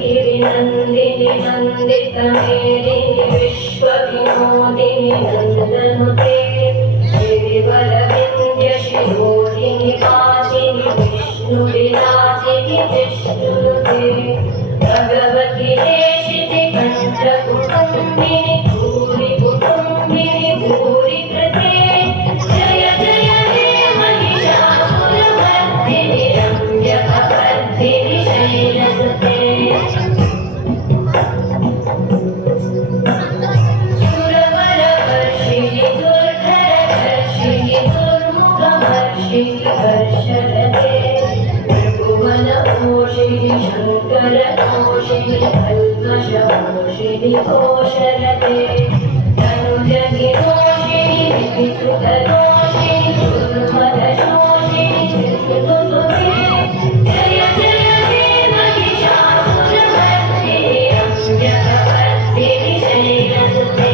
नंदिनी नंदित मेदिनी विश्व विनोदिनी नंदनुते देवर विंध्य शिरोदिनी वासिनी विष्णु विलासिनी विष्णुनुते भगवती देशिति कंठ कुटुंबिनी भूरि कुटुंबिनी भूरि कृते जय जय हे महिषासुरमर्दिनि रम्यकपर्दिनि शैलसुते सुरवरवर्षिणि दुर्धरवर्षिणि दुर्मुखवर्षिणि वर्षरते त्रिभुवनपोषिणि शङ्करतोषिणि कल्मषपोषिणि घोषरते तनुजनिरोषिणि विपिसुतरोषिणि दुर्मदशोषिणि त्रिपुरसुते जय जय हे महिषासुरमर्दिनि रम्यकपर्दिनि शैलसुते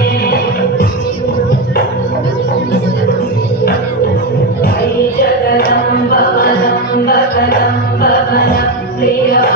अयि जगदम्ब वदम्ब कदम्ब वनप्रियवासिनि